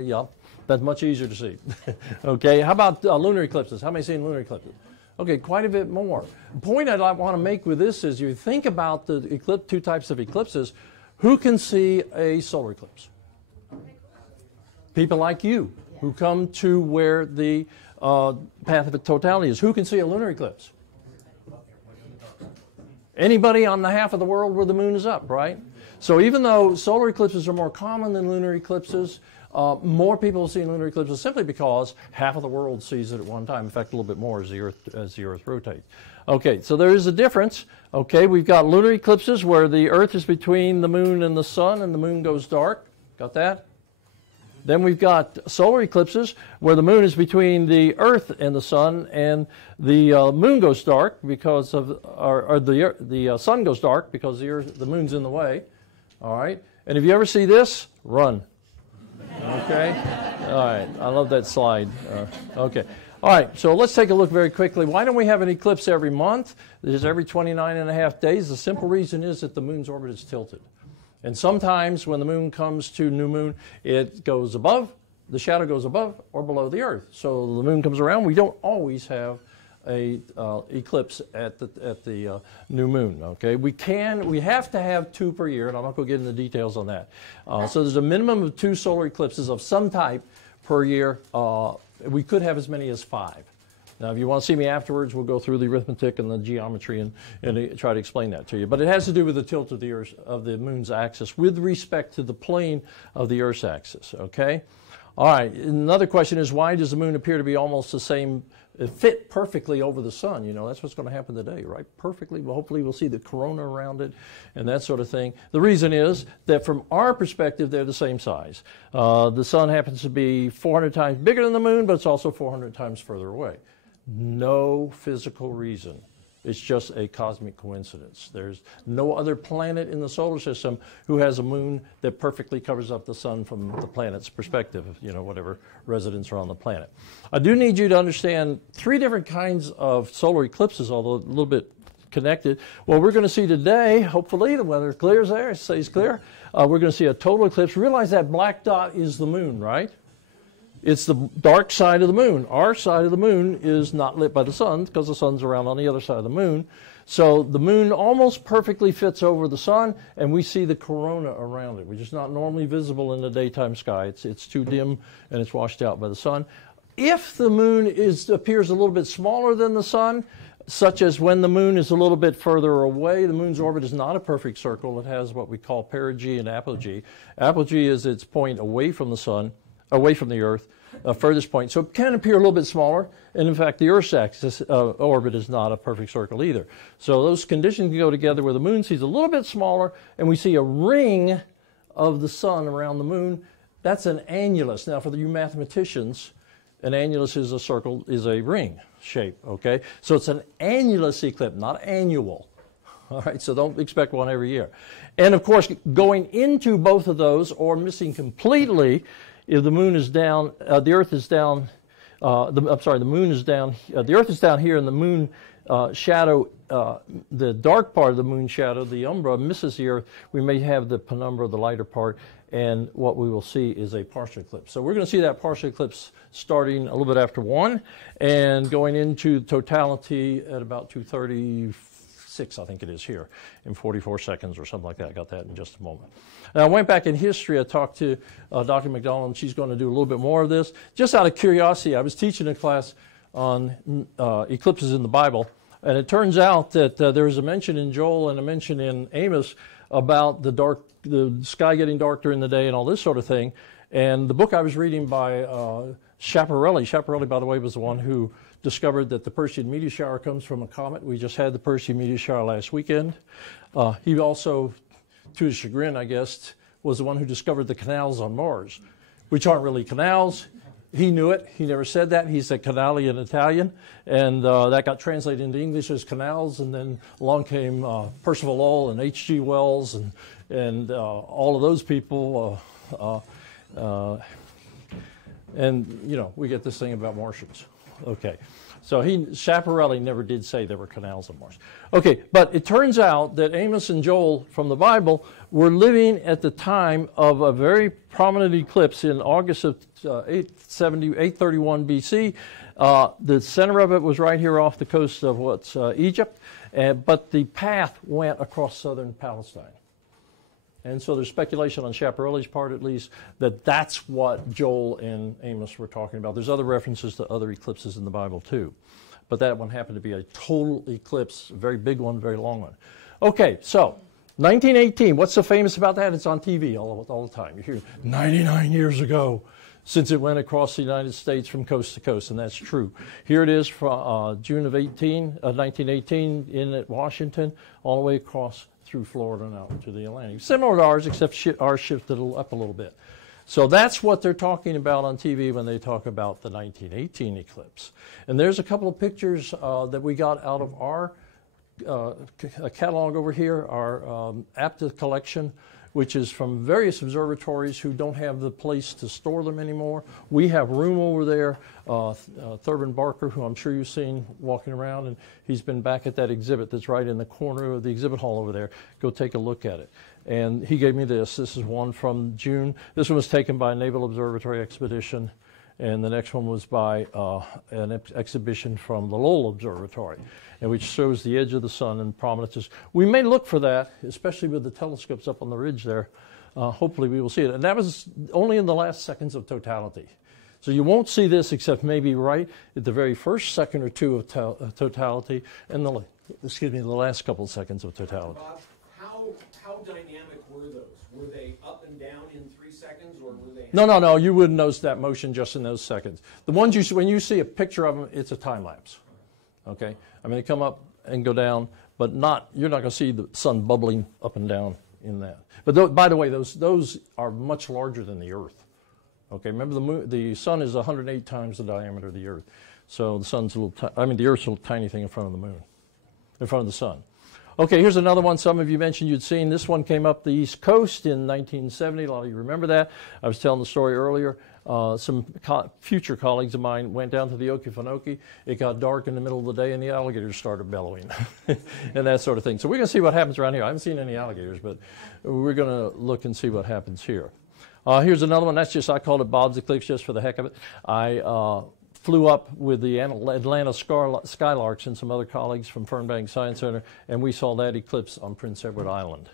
Yeah, that's much easier to see. Okay, how about lunar eclipses? How many seen lunar eclipses? Okay, quite a bit more. The point I want to make with this is you think about the eclipse, two types of eclipses. Who can see a solar eclipse? People like you who come to where the path of totality is. Who can see a lunar eclipse? Anybody on the half of the world where the moon is up, right? So even though solar eclipses are more common than lunar eclipses, more people see lunar eclipses simply because half of the world sees it at one time. In fact, a little bit more as the Earth rotates. Okay, so there is a difference. Okay, we've got lunar eclipses where the Earth is between the moon and the sun and the moon goes dark. Got that? Then we've got solar eclipses where the moon is between the Earth and the sun, and the moon goes dark because of, or the sun goes dark because the moon's in the way. All right, and if you ever see this, run. Okay, all right. I love that slide. Okay, all right. So let's take a look very quickly. Why don't we have an eclipse every month? This is every 29.5 days. The simple reason is that the moon's orbit is tilted. And sometimes when the moon comes to new moon, it goes above, the shadow goes above or below the Earth. So the moon comes around. We don't always have a eclipse at the new moon. Okay, we have to have 2 per year, and I'm not going to get into the details on that. So there's a minimum of 2 solar eclipses of some type per year. We could have as many as 5. Now, if you want to see me afterwards, we'll go through the arithmetic and the geometry and try to explain that to you. But it has to do with the tilt of the Earth, of the moon's axis with respect to the plane of the Earth's axis. Okay. All right. Another question is, why does the moon appear to be almost the same? It fit perfectly over the sun. You know, that's what's going to happen today, right? Perfectly. Well, hopefully we'll see the corona around it and that sort of thing. The reason is that from our perspective, they're the same size. The sun happens to be 400 times bigger than the moon, but it's also 400 times further away. No physical reason. It's just a cosmic coincidence. There's no other planet in the solar system who has a moon that perfectly covers up the sun from the planet's perspective, you know, whatever residents are on the planet. I do need you to understand 3 different kinds of solar eclipses, although a little bit connected. Well, we're going to see today, hopefully, the weather clears there, it stays clear. We're going to see a total eclipse. Realize that black dot is the moon, right? It's the dark side of the moon. Our side of the moon is not lit by the sun because the sun's around on the other side of the moon. So the moon almost perfectly fits over the sun, and we see the corona around it, which is not normally visible in the daytime sky. It's too dim, and it's washed out by the sun. If the moon appears a little bit smaller than the sun, such as when the moon is a little bit further away, the moon's orbit is not a perfect circle. It has what we call perigee and apogee. Apogee is its point away from the sun, away from the Earth, furthest point. So it can appear a little bit smaller, and in fact the Earth's axis orbit is not a perfect circle either. So those conditions can go together where the moon sees a little bit smaller, and we see a ring of the sun around the moon. That's an annulus. Now for you mathematicians, an annulus is a circle, is a ring shape, okay? So it's an annulus eclipse, not annual. All right, so don't expect one every year. And of course, going into both of those or missing completely, if the moon is down, the Earth is down, the moon is down, the Earth is down here, and the moon shadow, the dark part of the moon shadow, the umbra, misses the Earth, we may have the penumbra, the lighter part, and what we will see is a partial eclipse. So we're going to see that partial eclipse starting a little bit after 1 and going into totality at about 2:36, I think it is here, in 44 seconds or something like that. I got that in just a moment. Now, I went back in history. I talked to Dr. McDonald, and she's going to do a little bit more of this. Just out of curiosity, I was teaching a class on eclipses in the Bible, and it turns out that there's a mention in Joel and a mention in Amos about the sky getting dark during the day and all this sort of thing. And the book I was reading by Schiaparelli, by the way, was the one who discovered that the Perseid meteor shower comes from a comet. We just had the Perseid meteor shower last weekend. He also, to his chagrin, I guess, was the one who discovered the canals on Mars, which aren't really canals. He knew it. He never said that. He said canali in Italian, and that got translated into English as canals, and then along came Percival Lowell and H.G. Wells and all of those people. And, you know, we get this thing about Martians. Okay. So Schiaparelli never did say there were canals on Mars. Okay, but it turns out that Amos and Joel from the Bible were living at the time of a very prominent eclipse in August of 831 BC. The center of it was right here off the coast of Egypt, but the path went across southern Palestine. And so there's speculation on Schiaparelli's part, at least, that that's what Joel and Amos were talking about. There's other references to other eclipses in the Bible, too. But that one happened to be a total eclipse, a very big one, very long one. Okay, so 1918, what's so famous about that? It's on TV all the time. You hear 99 years ago since it went across the United States from coast to coast, and that's true. Here it is from June of 1918 in Washington, all the way across through Florida and out to the Atlantic. Similar to ours, except ours shifted up a little bit. So that's what they're talking about on TV when they talk about the 1918 eclipse. And there's a couple of pictures that we got out of our catalog over here, our APTA collection, which is from various observatories who don't have the place to store them anymore. We have room over there. Thurban Barker, who I'm sure you've seen walking around, and he's been back at that exhibit that's right in the corner of the exhibit hall over there. Go take a look at it. And he gave me this. This is one from June. This one was taken by a Naval Observatory expedition, and the next one was by an exhibition from the Lowell Observatory, and which shows the edge of the sun and prominences. We may look for that, especially with the telescopes up on the ridge there. Hopefully we will see it. And that was only in the last seconds of totality. So you won't see this except maybe right at the very first second or two of totality and the last couple of seconds of totality. Bob, how dynamic were those? Were they up and down in 3 seconds, or were they? No. You wouldn't notice that motion just in those seconds. The ones when you see a picture of them, it's a time lapse. Okay, I mean they come up and go down, but you're not going to see the sun bubbling up and down in that. But by the way, those are much larger than the Earth. Okay, remember the sun is 108 times the diameter of the Earth, so the sun's the Earth's a little tiny thing in front of the moon, in front of the sun. Okay, here's another one some of you mentioned you'd seen. This one came up the East Coast in 1970. A lot of you remember that. I was telling the story earlier. Some future colleagues of mine went down to the Okefenokee. It got dark in the middle of the day, and the alligators started bellowing and that sort of thing. So we're going to see what happens around here. I haven't seen any alligators, but we're going to look and see what happens here. Here's another one. I called it Bob's Eclipse just for the heck of it. I flew up with the Atlanta Skylarks and some other colleagues from Fernbank Science Center, and we saw that eclipse on Prince Edward Island.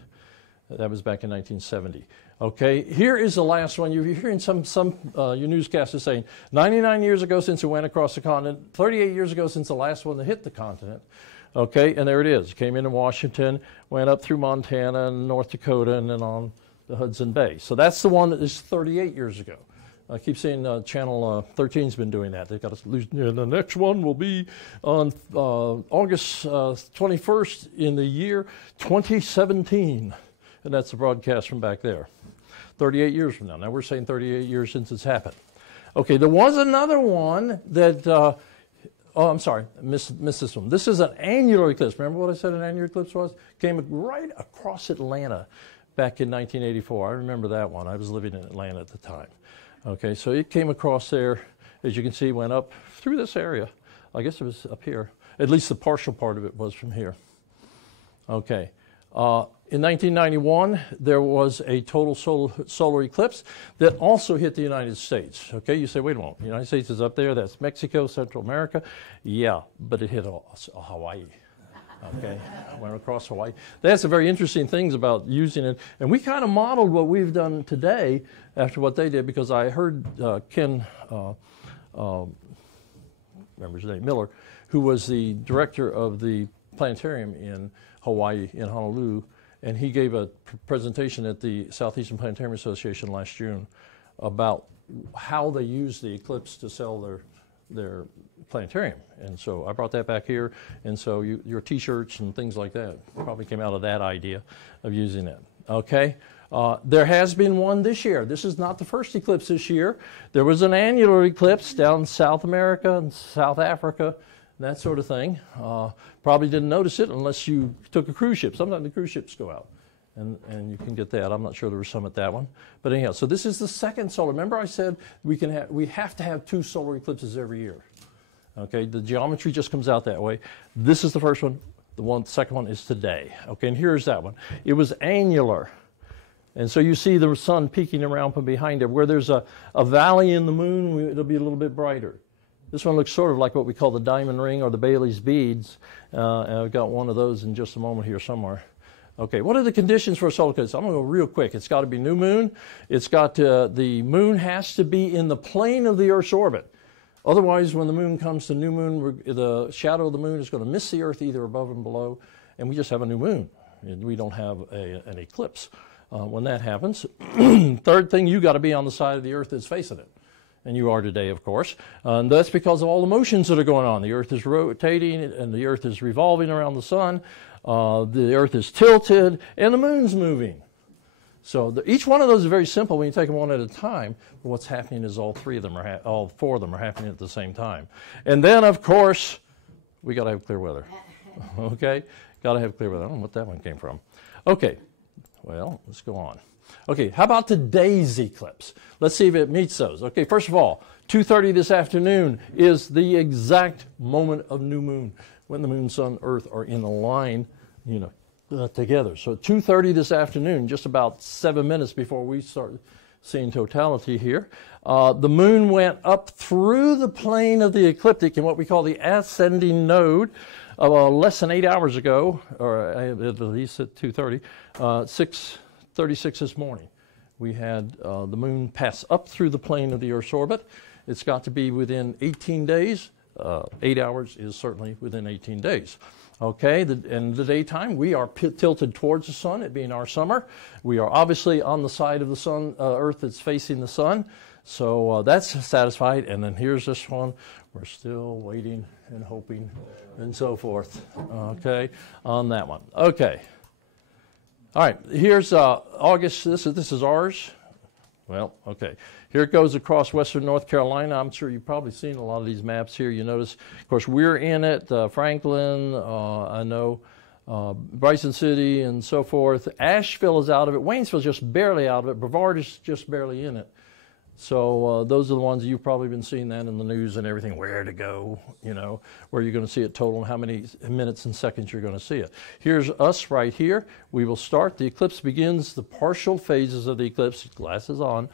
That was back in 1970. Okay, here is the last one. You're hearing some your newscasters saying 99 years ago since it went across the continent, 38 years ago since the last one that hit the continent. Okay, and there it is. It came into Washington, went up through Montana and North Dakota, and then on the Hudson Bay. So that's the one that is 38 years ago. I keep seeing Channel 13's been doing that. They've got the next one will be on August 21st in the year 2017. And that's the broadcast from back there. 38 years from now. Now we're saying 38 years since it's happened. Okay, there was another one that, I'm sorry, missed this one. This is an annular eclipse. Remember what I said an annular eclipse was? Came right across Atlanta back in 1984. I remember that one. I was living in Atlanta at the time. Okay, so it came across there, as you can see, went up through this area. I guess it was up here. At least the partial part of it was from here. Okay. In 1991, there was a total solar eclipse that also hit the United States. Okay, you say, wait a moment, the United States is up there, that's Mexico, Central America. Yeah, but it hit Hawaii. Okay, went across Hawaii. That's some very interesting things about using it. And we kind of modeled what we've done today after what they did, because I heard Ken, remember his name, Miller, who was the director of the planetarium in Hawaii, in Honolulu, and he gave a presentation at the Southeastern Planetarium Association last June about how they use the eclipse to sell their planetarium. And so I brought that back here, and so your T-shirts and things like that probably came out of that idea of using it. Okay, there has been one this year. This is not the first eclipse this year. There was an annular eclipse down in South America and South Africa, that sort of thing. Probably didn't notice it unless you took a cruise ship. Sometimes the cruise ships go out, and you can get that. I'm not sure there was some at that one. But anyhow, so this is the second solar. Remember I said we have to have 2 solar eclipses every year. Okay, the geometry just comes out that way. This is the first one. The second one is today. Okay, and here's that one. It was annular. And so you see the sun peeking around from behind it. Where there's a valley in the moon, it'll be a little bit brighter. This one looks sort of like what we call the diamond ring or the Bailey's beads. And I've got one of those in just a moment here somewhere. Okay, what are the conditions for a solar eclipse? I'm going to go real quick. It's got to be new moon. It's got the moon has to be in the plane of the Earth's orbit. Otherwise, when the moon comes to new moon, the shadow of the moon is going to miss the Earth either above and below, and we just have a new moon. And we don't have an eclipse when that happens. Third thing, you got to be on the side of the Earth that's facing it. And you are today, of course. And that's because of all the motions that are going on. The Earth is rotating, and the Earth is revolving around the sun. The Earth is tilted, and the moon's moving. So each one of those is very simple when you take them one at a time. But what's happening is all four of them are happening at the same time. And then, of course, we got to have clear weather. Okay? Got to have clear weather. I don't know what that one came from. Okay. Well, let's go on. Okay, how about today's eclipse? Let's see if it meets those. Okay, first of all, 2:30 this afternoon is the exact moment of new moon when the moon, sun, earth are in a line, together. So 2:30 this afternoon, just about 7 minutes before we start seeing totality here, the moon went up through the plane of the ecliptic in what we call the ascending node. Less than 8 hours ago, or at least at 2:30, 6:36 this morning, we had the moon pass up through the plane of the Earth's orbit. It's got to be within 18 days. 8 hours is certainly within 18 days. Okay, in the daytime, we are tilted towards the sun, it being our summer. We are obviously on the side of the sun, Earth that's facing the sun. So that's satisfied. And then here's this one. We're still waiting and hoping and so forth. Okay, on that one. Okay. All right, here's August. This is ours. Well, okay. Here it goes across western North Carolina. I'm sure you've probably seen a lot of these maps here. You notice, of course, we're in it. Franklin, I know, Bryson City and so forth. Asheville is out of it. Waynesville's just barely out of it. Brevard is just barely in it. So those are the ones you've probably been seeing that in the news and everything, where to go, where you're going to see it total and how many minutes and seconds you're going to see it. Here's us right here. We will start. The eclipse begins, the partial phases of the eclipse, glasses on,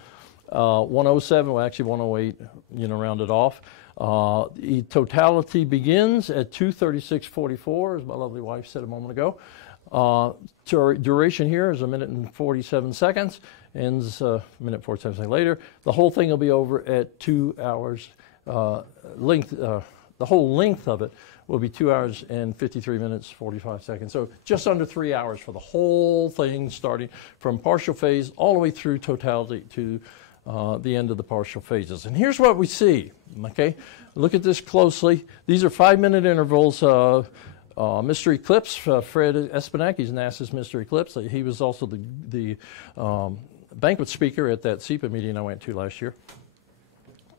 107, well actually 108, rounded off. The totality begins at 2:36:44, as my lovely wife said a moment ago. Duration here is 1 minute and 47 seconds. Ends a minute 47 seconds later. The whole thing will be over at 2 hours. The whole length of it will be 2 hours and 53 minutes 45 seconds. So just under 3 hours for the whole thing, starting from partial phase all the way through totality to the end of the partial phases. And here's what we see. Okay, look at this closely. These are 5-minute intervals. Mr. Eclipse, Fred Espenak, he's NASA's Mr. Eclipse. He was also the banquet speaker at that SEPA meeting I went to last year.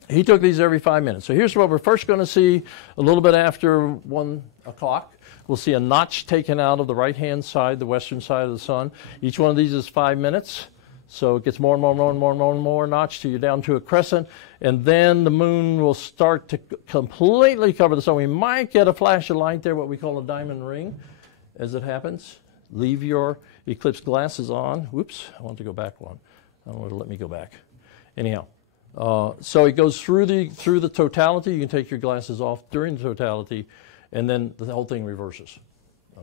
He took these every 5 minutes. So here's what we're first going to see a little bit after 1 o'clock. We'll see a notch taken out of the right-hand side, the western side of the sun. Each one of these is 5 minutes. So it gets more and more and more and more and more and more notch till you're down to a crescent. And then the moon will start to completely cover the sun. We might get a flash of light there, what we call a diamond ring, as it happens. Leave your eclipse glasses on. Whoops, I want to go back one. I don't want to let me go back. Anyhow, so it goes through the totality. You can take your glasses off during the totality, and then the whole thing reverses.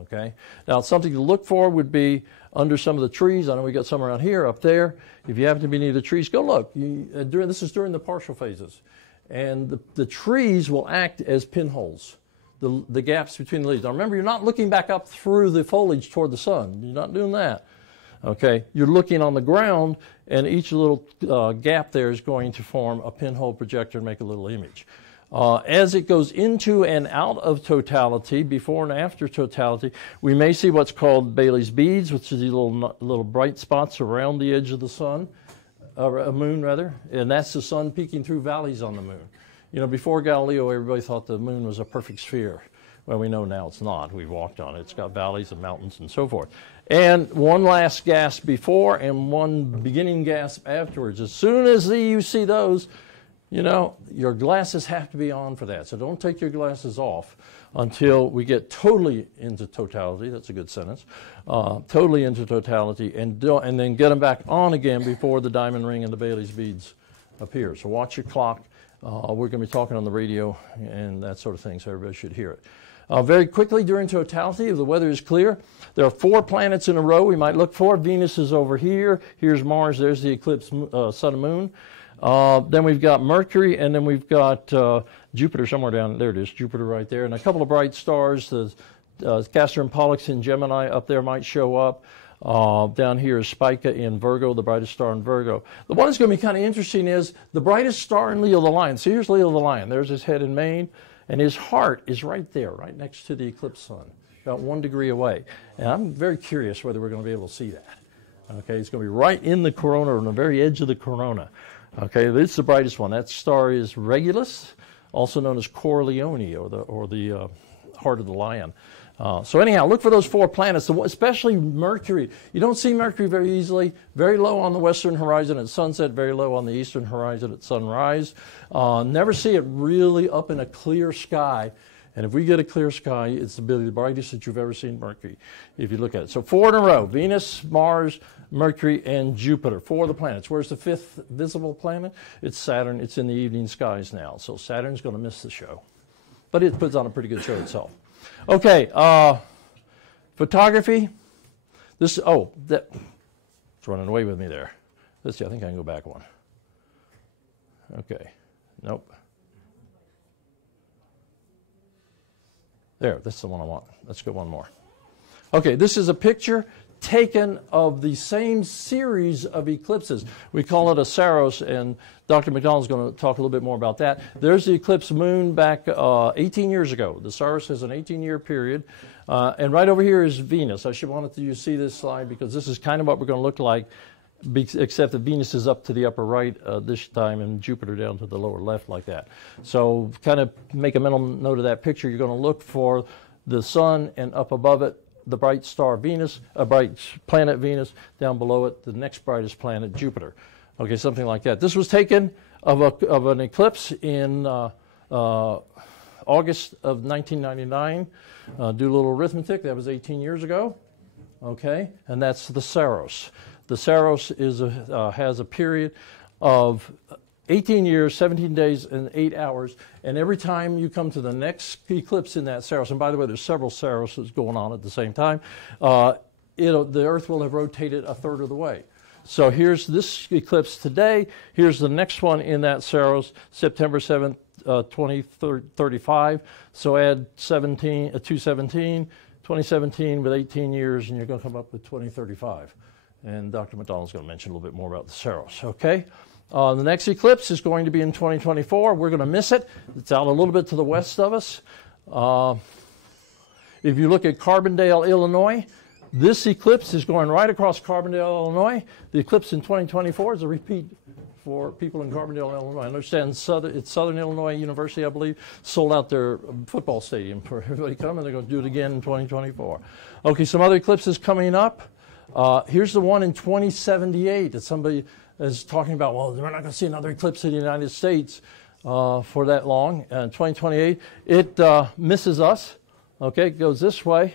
Okay. Now, something to look for would be under some of the trees. I know we got some around here, up there. If you happen to be near the trees, go look. This is during the partial phases, and the trees will act as pinholes, the gaps between the leaves. Now, remember, you're not looking back up through the foliage toward the sun. You're not doing that. Okay. You're looking on the ground, and each little gap there is going to form a pinhole projector and make a little image. As it goes into and out of totality, before and after totality, we may see what's called Bailey's beads, which is these little bright spots around the edge of the sun, a moon rather, and that's the sun peeking through valleys on the moon. Before Galileo, everybody thought the moon was a perfect sphere. Well, we know now it's not. We've walked on it. It's got valleys and mountains and so forth. And one last gasp before and one beginning gasp afterwards. As soon as you see those, You know, your glasses have to be on for that. So don't take your glasses off until we get totally into totality. That's a good sentence. Totally into totality, and then get them back on again before the diamond ring and the Bailey's beads appear. So watch your clock. We're going to be talking on the radio and that sort of thing, so everybody should hear it. Very quickly, during totality, if the weather is clear, there are 4 planets in a row we might look for. Venus is over here. Here's Mars. There's the eclipse sun and moon. Then we've got Mercury, and then we've got Jupiter somewhere down there. It is, Jupiter right there. And a couple of bright stars. The Castor and Pollux in Gemini up there might show up. Down here is Spica in Virgo, the brightest star in Virgo. The one that's going to be kind of interesting is the brightest star in Leo the Lion. So here's Leo the Lion. There's his head and mane. And his heart is right there, right next to the eclipse sun, about 1 degree away. And I'm very curious whether we're going to be able to see that. Okay, it's going to be right in the corona, on the very edge of the corona. Okay, this is the brightest one. That star is Regulus, also known as Corleone, or the heart of the lion. So anyhow, look for those 4 planets, especially Mercury. You don't see Mercury very easily. Very low on the western horizon at sunset, very low on the eastern horizon at sunrise. Never see it really up in a clear sky. And if we get a clear sky, it's the brightest that you've ever seen Mercury, if you look at it. So 4 in a row: Venus, Mars, Mercury, and Jupiter. 4 of the planets. Where's the 5th visible planet? It's Saturn. It's in the evening skies now. So Saturn's going to miss the show. But it puts on a pretty good show itself. Okay, photography. It's running away with me there. Let's see, I think I can go back one. Okay, nope. There, that's the one I want. Let's go one more. Okay, this is a picture taken of the same series of eclipses. We call it a Saros, and Dr. McDonald's going to talk a little bit more about that. There's the eclipse moon back 18 years ago. The Saros is an 18-year period. And right over here is Venus. I should want you to see this slide because this is kind of what we're going to look like, except that Venus is up to the upper right this time and Jupiter down to the lower left like that. So kind of make a mental note of that picture. You're going to look for the sun, and up above it, the bright star Venus, a bright planet Venus, down below it, the next brightest planet Jupiter. Okay, something like that. This was taken of an eclipse in August of 1999. Do a little arithmetic, that was 18 years ago. Okay, and that's the Saros. The Saros has a period of 18 years, 17 days, and 8 hours. And every time you come to the next eclipse in that Saros, and by the way, there's several Saroses going on at the same time, the Earth will have rotated a third of the way. So here's this eclipse today. Here's the next one in that Saros, September 7th, 2035. So add 217, 2017 with 18 years, and you're going to come up with 2035. And Dr. McDonald's going to mention a little bit more about the Saros, okay? The next eclipse is going to be in 2024. We're going to miss it. It's out a little bit to the west of us. If you look at Carbondale, Illinois, this eclipse is going right across Carbondale, Illinois. The eclipse in 2024 is a repeat for people in Carbondale, Illinois. I understand it's Southern Illinois University, I believe, sold out their football stadium for everybody coming. They're going to do it again in 2024. Okay, some other eclipses coming up. Here's the one in 2078 that somebody is talking about. Well, we're not going to see another eclipse in the United States for that long. 2028, it misses us. Okay, it goes this way.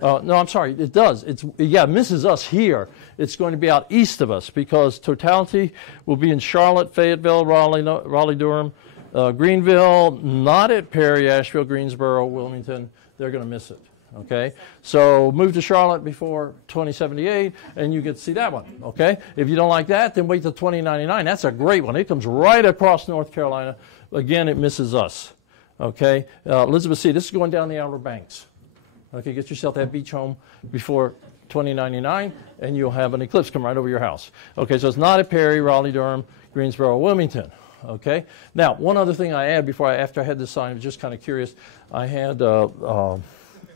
No, I'm sorry, it does. It misses us here. It's going to be out east of us because totality will be in Charlotte, Fayetteville, Raleigh-Durham, Greenville, not at Perry, Asheville, Greensboro, Wilmington. They're going to miss it. Okay, so move to Charlotte before 2078, and you get to see that one. Okay, if you don't like that, then wait till 2099. That's a great one. It comes right across North Carolina. Again, it misses us. Okay, Elizabeth C. This is going down the Outer Banks. Okay, get yourself that beach home before 2099, and you'll have an eclipse come right over your house. Okay, so it's not at Perry, Raleigh-Durham, Greensboro, Wilmington. Okay, now one other thing I add after I had this sign, I was just kind of curious. I had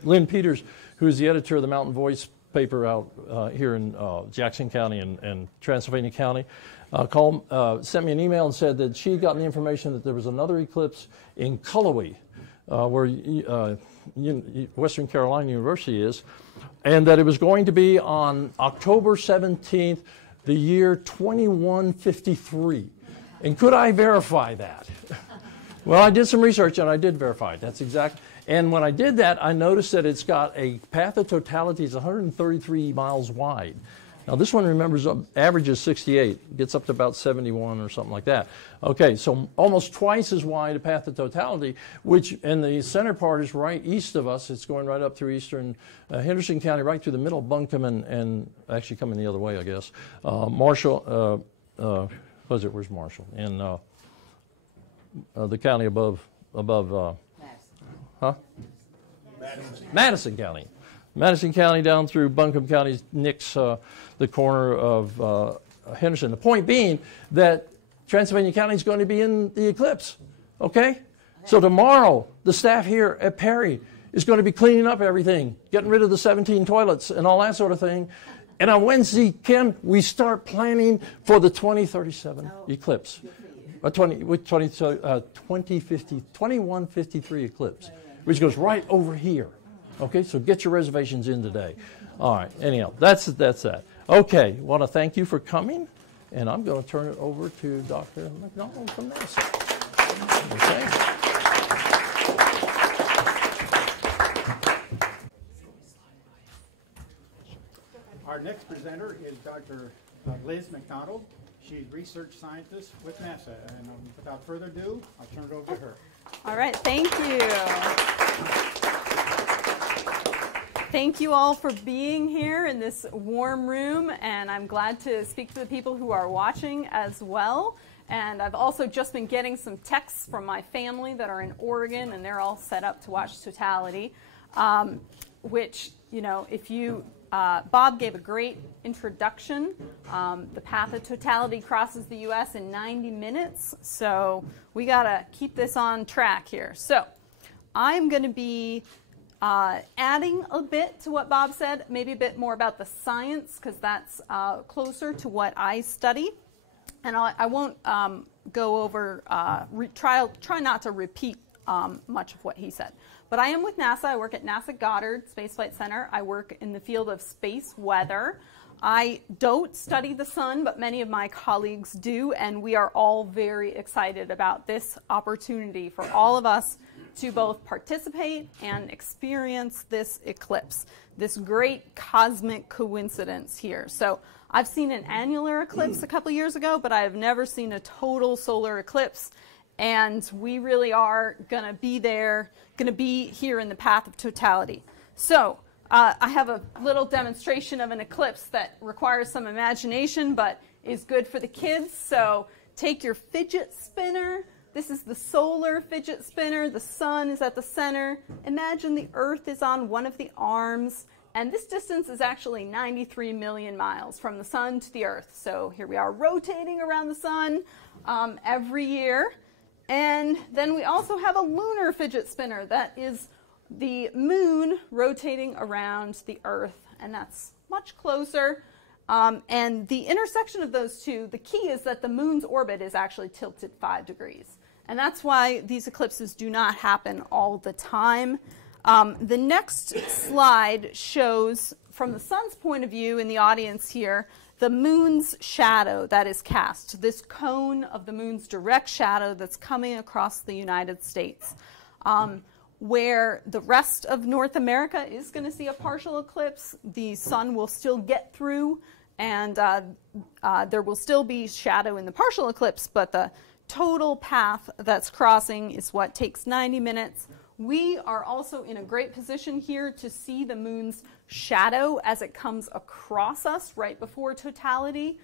Lynn Peters, who is the editor of the Mountain Voice paper out here in Jackson County and Transylvania County, sent me an email and said that she had gotten the information that there was another eclipse in Cullowhee, where Western Carolina University is, and that it was going to be on October 17th, the year 2153. And could I verify that? Well, I did some research and I did verify it. That's exact. And when I did that, I noticed that it's got a path of totality is 133 miles wide. Now this one, remembers, averages 68, gets up to about 71 or something like that. Okay, so almost twice as wide a path of totality, which, and the center part is right east of us. It's going right up through eastern Henderson County, right through the middle of Buncombe and actually coming the other way, I guess. Marshall, where's Marshall? In the county above Madison County. Madison County down through Buncombe County nicks the corner of Henderson. The point being that Transylvania County is going to be in the eclipse, okay? So tomorrow, the staff here at PARI is going to be cleaning up everything, getting rid of the 17 toilets and all that sort of thing. And on Wednesday, Kim, we start planning for the 2037 eclipse. 2153 eclipse, which goes right over here. Okay, so get your reservations in today. All right, anyhow, that's that. Okay, want to thank you for coming, and I'm going to turn it over to Dr. McDonald from NASA. Okay. Our next presenter is Dr. Liz McDonald. She's research scientist with NASA, and without further ado, I'll turn it over to her. All right, thank you. Thank you all for being here in this warm room, and I'm glad to speak to the people who are watching as well. And I've also just been getting some texts from my family that are in Oregon, and they're all set up to watch Totality, which, you know, if you, Bob gave a great introduction. The path of totality crosses the U.S. in 90 minutes, so we got to keep this on track here. So I'm going to be adding a bit to what Bob said, maybe a bit more about the science, because that's closer to what I study. And I won't go over, try not to repeat much of what he said. But I am with NASA. I work at NASA Goddard Space Flight Center. I work in the field of space weather. I don't study the sun, but many of my colleagues do, and we are all very excited about this opportunity for all of us to both participate and experience this eclipse, this great cosmic coincidence here. So I've seen an annular eclipse a couple years ago, but I have never seen a total solar eclipse. And we really are going to be there, going to be here in the path of totality. So I have a little demonstration of an eclipse that requires some imagination, but is good for the kids. So take your fidget spinner. This is the solar fidget spinner. The sun is at the center. Imagine the Earth is on one of the arms. And this distance is actually 93 million miles from the sun to the Earth. So here we are rotating around the sun every year. And then we also have a lunar fidget spinner. That is the moon rotating around the Earth. And that's much closer. And the intersection of those two, the key is that the moon's orbit is actually tilted 5 degrees. And that's why these eclipses do not happen all the time. The next slide shows, from the sun's point of view in the audience here, the moon's shadow that is cast, this cone of the moon's direct shadow that's coming across the United States. Where the rest of North America is going to see a partial eclipse, the sun will still get through, and there will still be shadow in the partial eclipse, but the total path that's crossing is what takes 90 minutes. We are also in a great position here to see the moon's shadow as it comes across us right before totality.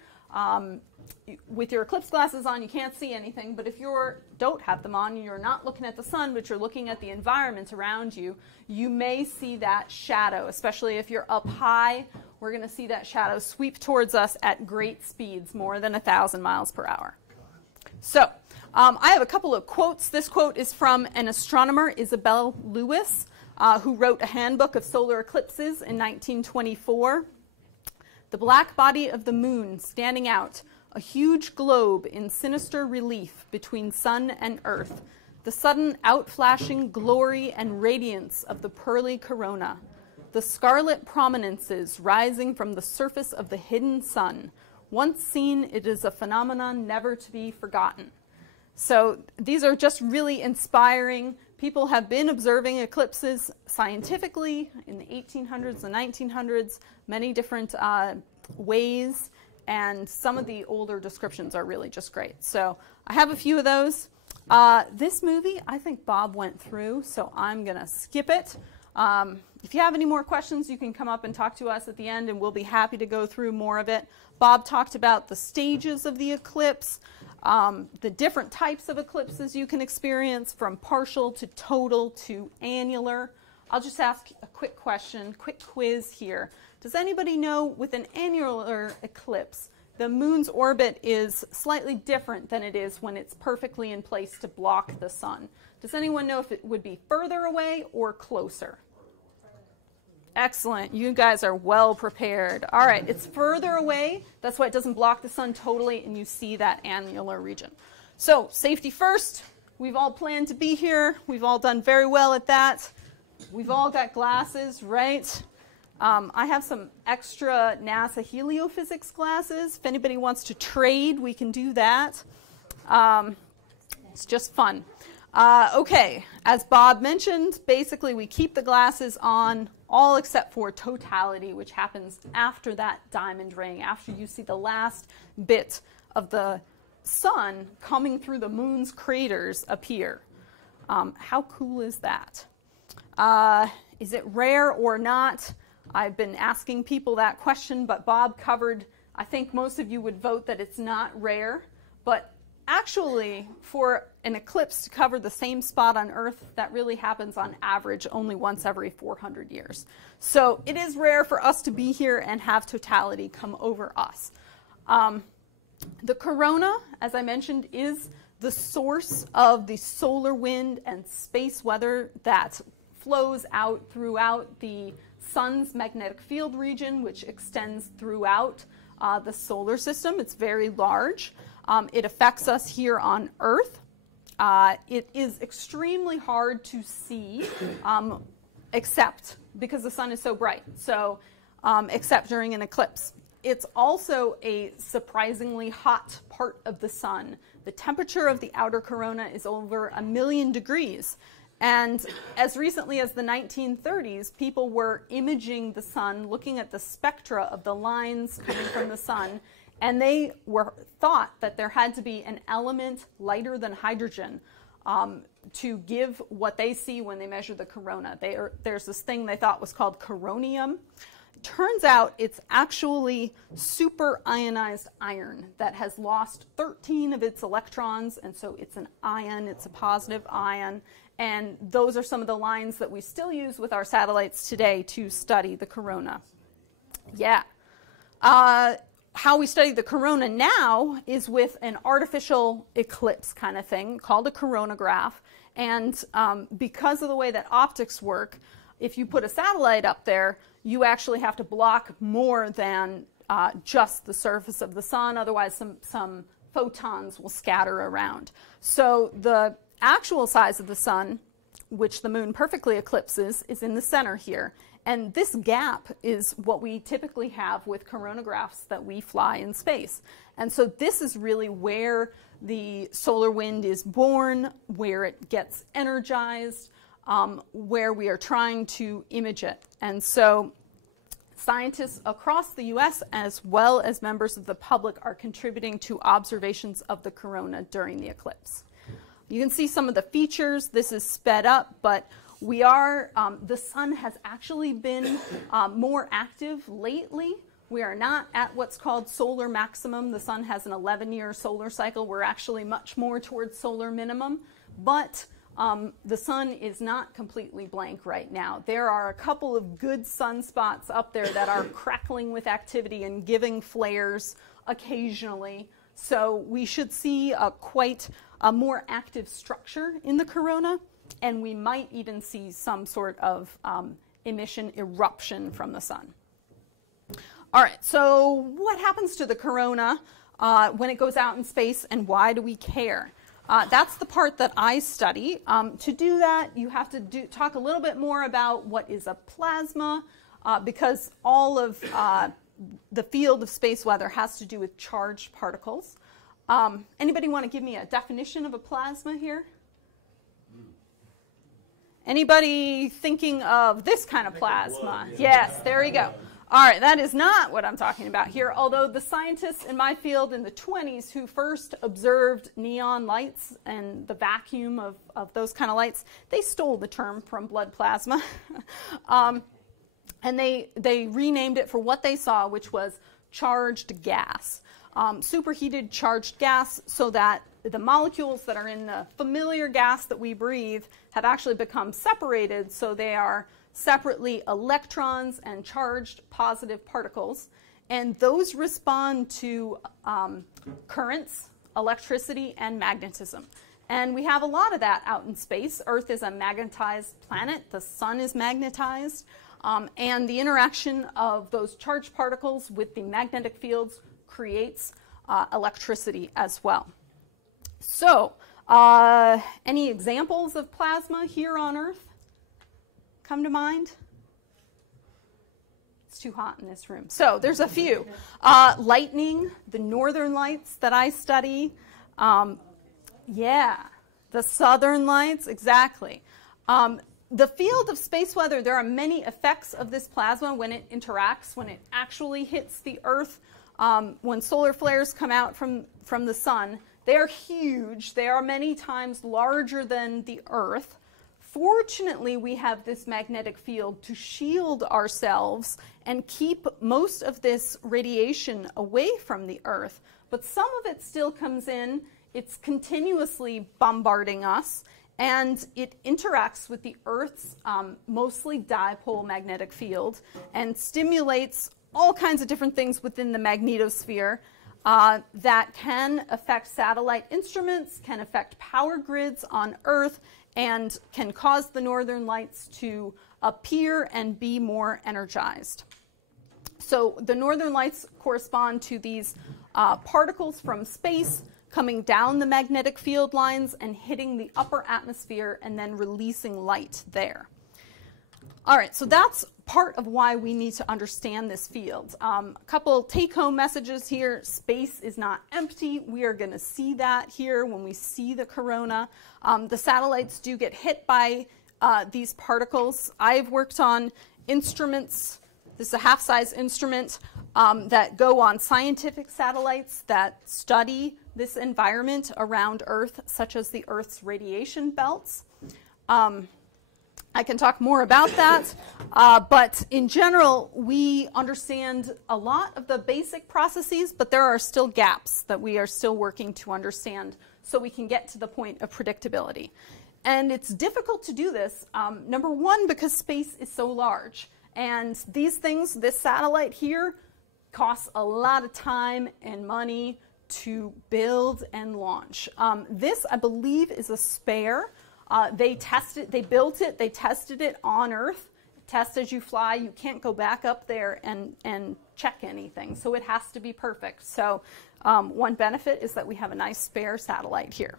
With your eclipse glasses on, you can't see anything, but if you don't have them on, you're not looking at the sun, but you're looking at the environment around you, you may see that shadow, especially if you're up high. We're going to see that shadow sweep towards us at great speeds, more than 1,000 miles per hour. So I have a couple of quotes. This quote is from an astronomer, Isabel Lewis, who wrote a handbook of solar eclipses in 1924. The black body of the moon standing out, a huge globe in sinister relief between sun and earth, the sudden outflashing glory and radiance of the pearly corona, the scarlet prominences rising from the surface of the hidden sun, Once seen, it is a phenomenon never to be forgotten. So these are just really inspiring. People have been observing eclipses scientifically in the 1800s, the 1900s, many different ways, and some of the older descriptions are really just great. So I have a few of those. This movie, I think Bob went through, so I'm going to skip it. If you have any more questions, you can come up and talk to us at the end, and we'll be happy to go through more of it. Bob talked about the stages of the eclipse, the different types of eclipses you can experience, from partial to total to annular. I'll just ask a quick question, quick quiz here. Does anybody know, with an annular eclipse, the moon's orbit is slightly different than it is when it's perfectly in place to block the sun? Does anyone know if it would be further away or closer? Excellent. You guys are well prepared. All right, it's further away. That's why it doesn't block the sun totally, and you see that annular region. So, safety first. We've all planned to be here. We've all done very well at that. We've all got glasses, right? I have some extra NASA heliophysics glasses. If anybody wants to trade, we can do that. It's just fun. Okay, as Bob mentioned, basically we keep the glasses on, all except for totality, which happens after that diamond ring, after you see the last bit of the sun coming through the moon's craters appear. How cool is that? Is it rare or not? I've been asking people that question, but Bob covered, I think most of you would vote that it's not rare, but actually, for an eclipse to cover the same spot on Earth, that really happens on average only once every 400 years. So it is rare for us to be here and have totality come over us. The corona, as I mentioned, is the source of the solar wind and space weather that flows out throughout the sun's magnetic field region, which extends throughout the solar system. It's very large. It affects us here on Earth. It is extremely hard to see, except because the sun is so bright, so except during an eclipse. It's also a surprisingly hot part of the sun. The temperature of the outer corona is over 1 million degrees. And as recently as the 1930s, people were imaging the sun, looking at the spectra of the lines coming from the sun, and they thought that there had to be an element lighter than hydrogen to give what they see when they measure the corona. There's this thing they thought was called coronium. Turns out it's actually super ionized iron that has lost 13 of its electrons, and so it's an ion, it's a positive ion, and those are some of the lines that we still use with our satellites today to study the corona. Yeah. How we study the corona now is with an artificial eclipse kind of thing called a coronagraph, and because of the way that optics work, if you put a satellite up there, you actually have to block more than just the surface of the sun, otherwise some photons will scatter around. So the actual size of the sun, which the moon perfectly eclipses, is in the center here. And this gap is what we typically have with coronagraphs that we fly in space. And so this is really where the solar wind is born, where it gets energized, where we are trying to image it. And so scientists across the US, as well as members of the public, are contributing to observations of the corona during the eclipse. You can see some of the features. This is sped up, but the sun has actually been more active lately. We are not at what's called solar maximum. The sun has an 11-year solar cycle. We're actually much more towards solar minimum, but the sun is not completely blank right now. There are a couple of good sunspots up there that are crackling with activity and giving flares occasionally. So we should see quite a more active structure in the corona, and we might even see some sort of emission eruption from the sun. All right, so what happens to the corona when it goes out in space, and why do we care? That's the part that I study. To do that, you have to talk a little bit more about what is a plasma, because all of the field of space weather has to do with charged particles. Anybody want to give me a definition of a plasma here? Anybody thinking of this kind of plasma? Yes, there you go. All right, that is not what I'm talking about here, although the scientists in my field in the 20s who first observed neon lights and the vacuum of those kind of lights, they stole the term from blood plasma. And they renamed it for what they saw, which was charged gas. Superheated charged gas, so that the molecules that are in the familiar gas that we breathe have actually become separated, so they are separately electrons and charged positive particles, and those respond to currents, electricity, and magnetism. And we have a lot of that out in space. Earth is a magnetized planet. The sun is magnetized. And the interaction of those charged particles with the magnetic fields creates electricity as well. So, any examples of plasma here on Earth come to mind? It's too hot in this room. So there's a few. Lightning, the northern lights that I study. Yeah, the southern lights, exactly. The field of space weather, there are many effects of this plasma when it interacts, when it actually hits the Earth. When solar flares come out from the sun, they are huge. They are many times larger than the Earth. Fortunately, we have this magnetic field to shield ourselves and keep most of this radiation away from the Earth. But some of it still comes in. It's continuously bombarding us, and it interacts with the Earth's mostly dipole magnetic field and stimulates all kinds of different things within the magnetosphere that can affect satellite instruments, can affect power grids on Earth, and can cause the northern lights to appear and be more energized. So the northern lights correspond to these particles from space coming down the magnetic field lines and hitting the upper atmosphere and then releasing light there. All right, so that's part of why we need to understand this field. A couple take-home messages here. Space is not empty. We are going to see that here when we see the corona. The satellites do get hit by these particles. I've worked on instruments. This is a half-size instrument that go on scientific satellites that study this environment around Earth, such as the Earth's radiation belts. I can talk more about that, but in general, we understand a lot of the basic processes, but there are still gaps that we are still working to understand so we can get to the point of predictability. And it's difficult to do this, number one, because space is so large. And these things, this satellite here, costs a lot of time and money to build and launch. This, I believe, is a spare. They built it, they tested it on Earth. Test as you fly, you can't go back up there and check anything, so it has to be perfect. So one benefit is that we have a nice spare satellite here.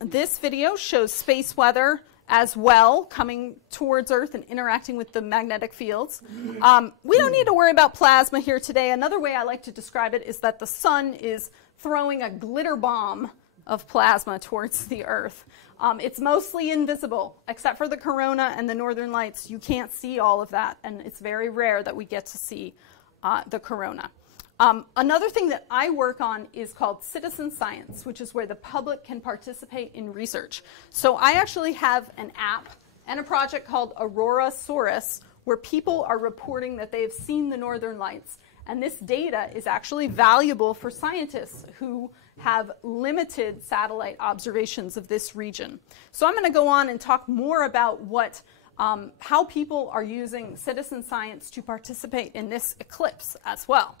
This video shows space weather as well, coming towards Earth and interacting with the magnetic fields. We don't need to worry about plasma here today. Another way I like to describe it is that the sun is throwing a glitter bomb of plasma towards the Earth. It's mostly invisible, except for the corona and the northern lights. You can't see all of that, and it's very rare that we get to see the corona. Another thing that I work on is called citizen science, which is where the public can participate in research. So I actually have an app and a project called Aurora-saurus, where people are reporting that they have seen the northern lights. And this data is actually valuable for scientists who have limited satellite observations of this region. So I'm going to go on and talk more about how people are using citizen science to participate in this eclipse as well.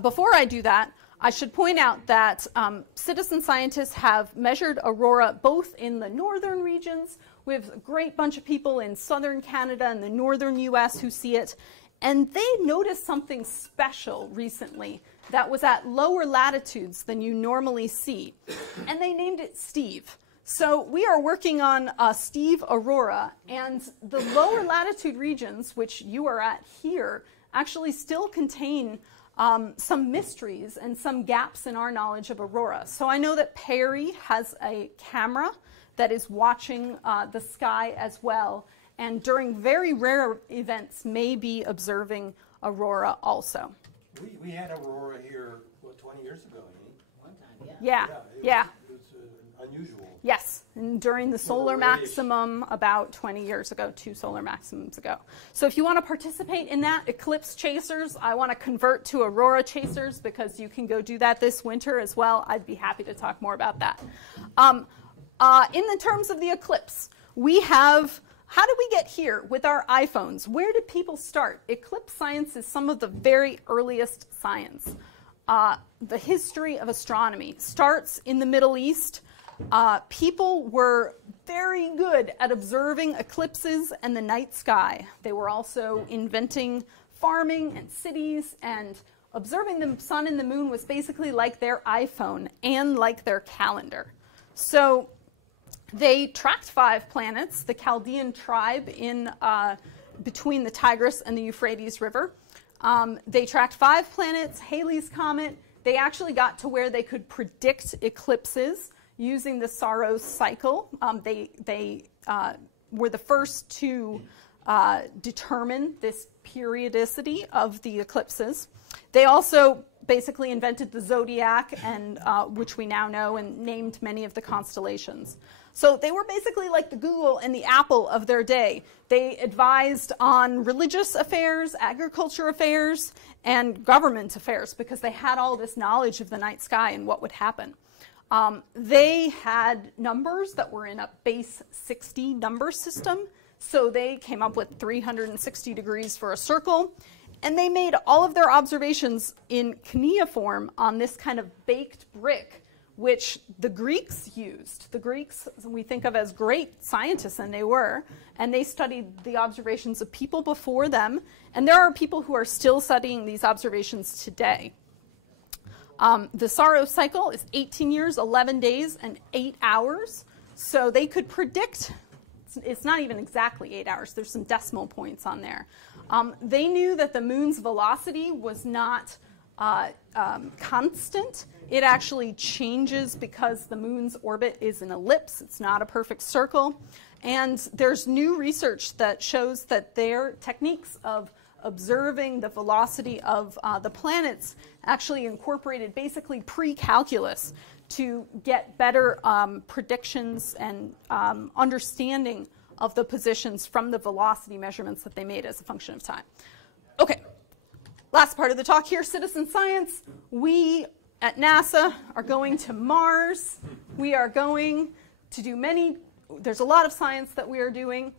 Before I do that, I should point out that citizen scientists have measured aurora both in the northern regions. We have a great bunch of people in southern Canada and the northern US who see it. And they noticed something special recently that was at lower latitudes than you normally see. And they named it Steve. So we are working on Steve Aurora, and the lower latitude regions, which you are at here, actually still contain some mysteries and some gaps in our knowledge of aurora. So I know that PARI has a camera that is watching the sky as well, and during very rare events may be observing aurora also. We had aurora here, what, 20 years ago? One time, yeah. Yeah. It was unusual. Yes, and during the solar maximum about 20 years ago, 2 solar maximums ago. So if you want to participate in that, eclipse chasers, I want to convert to aurora chasers because you can go do that this winter as well. I'd be happy to talk more about that. In the terms of the eclipse, we have, how did we get here with our iPhones? Where did people start? Eclipse science is some of the very earliest science. The history of astronomy starts in the Middle East. People were very good at observing eclipses and the night sky. They were also inventing farming and cities, and observing the sun and the moon was basically like their iPhone and like their calendar. So they tracked 5 planets, the Chaldean tribe in between the Tigris and the Euphrates River. They tracked 5 planets, Halley's Comet. They actually got to where they could predict eclipses using the Saros cycle. They were the first to determine this periodicity of the eclipses. They also basically invented the zodiac, and which we now know, and named many of the constellations. So they were basically like the Google and the Apple of their day. They advised on religious affairs, agriculture affairs, and government affairs because they had all this knowledge of the night sky and what would happen. They had numbers that were in a base 60 number system, so they came up with 360 degrees for a circle, and they made all of their observations in cuneiform on this kind of baked brick, which the Greeks used. The Greeks we think of as great scientists, and they were, and they studied the observations of people before them, and there are people who are still studying these observations today. The Saros cycle is 18 years, 11 days, and 8 hours, so they could predict, it's not even exactly 8 hours, there's some decimal points on there. They knew that the moon's velocity was not constant. It actually changes because the moon's orbit is an ellipse. It's not a perfect circle. And there's new research that shows that their techniques of observing the velocity of the planets actually incorporated basically pre-calculus to get better predictions and understanding of the positions from the velocity measurements that they made as a function of time. Okay, last part of the talk here, citizen science. We at NASA are going to Mars. We are going to do there's a lot of science that we are doing.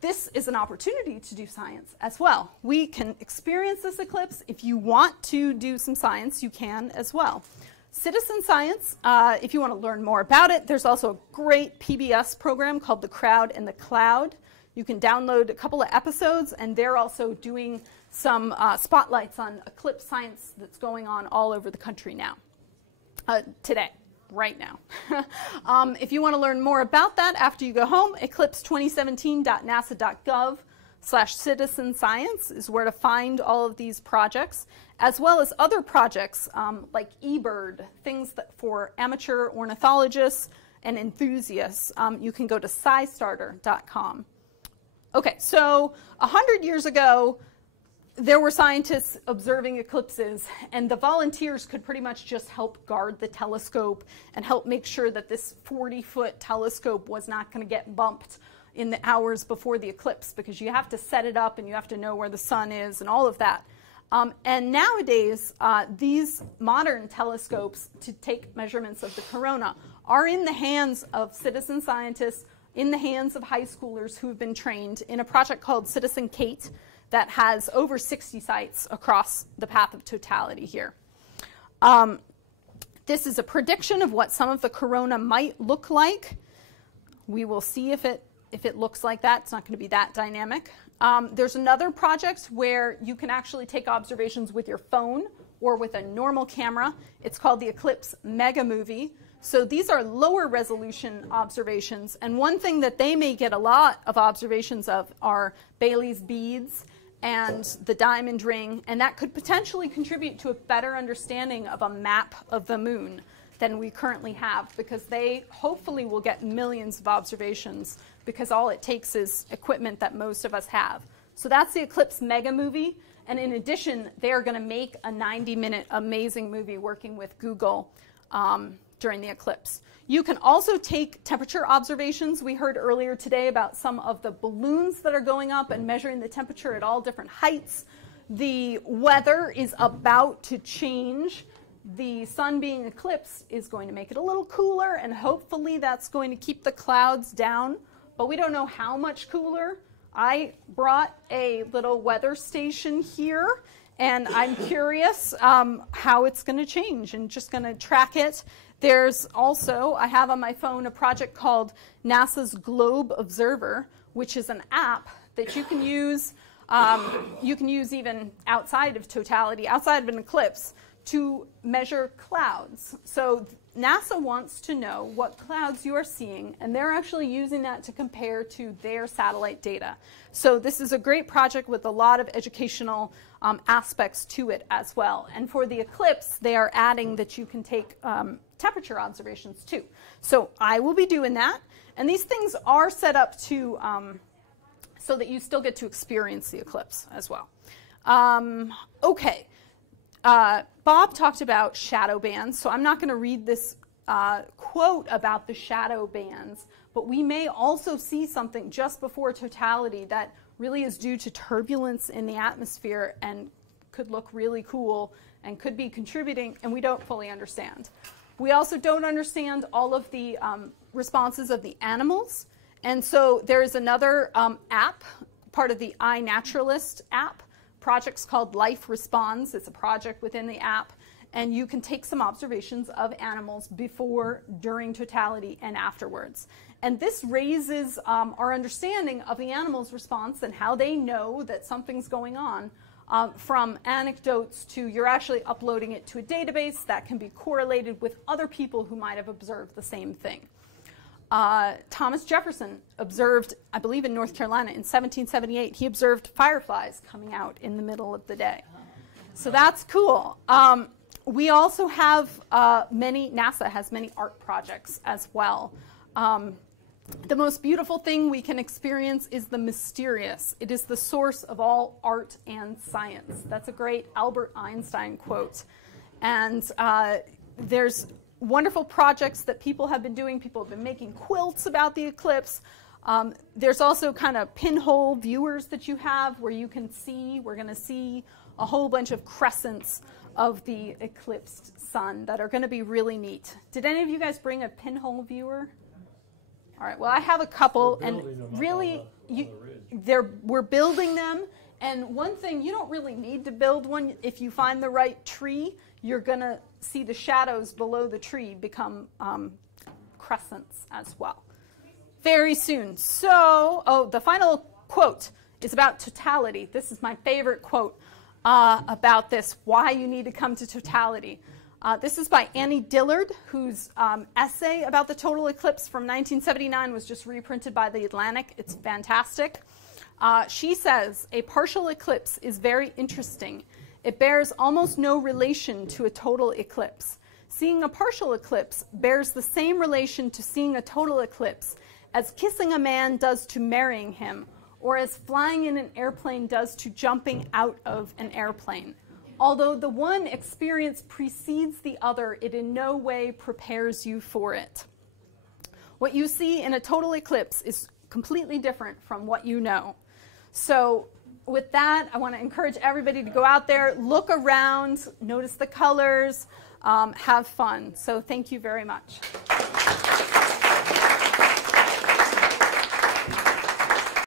This is an opportunity to do science as well. We can experience this eclipse. If you want to do some science, you can as well. Citizen science, if you want to learn more about it, there's also a great PBS program called The Crowd and the Cloud. You can download a couple of episodes, and they're also doing some spotlights on eclipse science that's going on all over the country now, today, right now. If you want to learn more about that after you go home, eclipse2017.nasa.gov/citizen science is where to find all of these projects, as well as other projects like eBird, things that for amateur ornithologists and enthusiasts. You can go to scistarter.com. Okay, so 100 years ago, there were scientists observing eclipses, and the volunteers could pretty much just help guard the telescope and help make sure that this 40-foot telescope was not going to get bumped in the hours before the eclipse, because you have to set it up and you have to know where the sun is and all of that. And nowadays, these modern telescopes to take measurements of the corona are in the hands of citizen scientists, in the hands of high schoolers who have been trained in a project called Citizen Kate that has over 60 sites across the path of totality here. This is a prediction of what some of the corona might look like. We will see if it looks like that. It's not going to be that dynamic. There's another project where you can actually take observations with your phone or with a normal camera. It's called the Eclipse Mega Movie. So these are lower resolution observations, and one thing that they may get a lot of observations of are Baily's beads and the diamond ring, and that could potentially contribute to a better understanding of a map of the moon than we currently have, because they hopefully will get millions of observations, because all it takes is equipment that most of us have. So that's the Eclipse mega movie, and in addition, they are going to make a 90-minute amazing movie working with Google during the eclipse. You can also take temperature observations. We heard earlier today about some of the balloons that are going up and measuring the temperature at all different heights. The weather is about to change. The sun being eclipsed is going to make it a little cooler, and hopefully that's going to keep the clouds down, but we don't know how much cooler. I brought a little weather station here, and I'm curious how it's going to change, and just going to track it. There's also, I have on my phone a project called NASA's Globe Observer, which is an app that you can use. You can use even outside of totality, outside of an eclipse, to measure clouds. So NASA wants to know what clouds you are seeing, and they're actually using that to compare to their satellite data. So this is a great project with a lot of educational aspects to it as well. And for the eclipse, they are adding that you can take temperature observations too. So I will be doing that. And these things are set up to so that you still get to experience the eclipse as well. Okay. Bob talked about shadow bands, so I'm not going to read this quote about the shadow bands, but we may also see something just before totality that really is due to turbulence in the atmosphere and could look really cool and could be contributing, and we don't fully understand. We also don't understand all of the responses of the animals, and so there's another app, part of the iNaturalist app. Project's called Life Responds. It's a project within the app, and you can take some observations of animals before, during totality, and afterwards. And this raises our understanding of the animal's response and how they know that something's going on, from anecdotes to you're actually uploading it to a database that can be correlated with other people who might have observed the same thing. Thomas Jefferson observed, I believe in North Carolina in 1778, he observed fireflies coming out in the middle of the day. So that's cool. We also have NASA has many art projects as well. The most beautiful thing we can experience is the mysterious. It is the source of all art and science. That's a great Albert Einstein quote. And there's wonderful projects that people have been doing. People have been making quilts about the eclipse. There's also kind of pinhole viewers that you have where you can see, we're going to see a whole bunch of crescents of the eclipsed sun that are going to be really neat. Did any of you guys bring a pinhole viewer? All right, well, I have a couple, and really, we're building them. And one thing, you don't really need to build one. If you find the right tree, you're going to see the shadows below the tree become crescents as well. Very soon. So, the final quote is about totality. This is my favorite quote about this, why you need to come to totality. This is by Annie Dillard, whose essay about the total eclipse from 1979 was just reprinted by The Atlantic. It's fantastic. She says, a partial eclipse is very interesting. It bears almost no relation to a total eclipse. Seeing a partial eclipse bears the same relation to seeing a total eclipse as kissing a man does to marrying him, or as flying in an airplane does to jumping out of an airplane. Although the one experience precedes the other, it in no way prepares you for it. What you see in a total eclipse is completely different from what you know. So with that, I want to encourage everybody to go out there, look around, notice the colors, have fun. So thank you very much.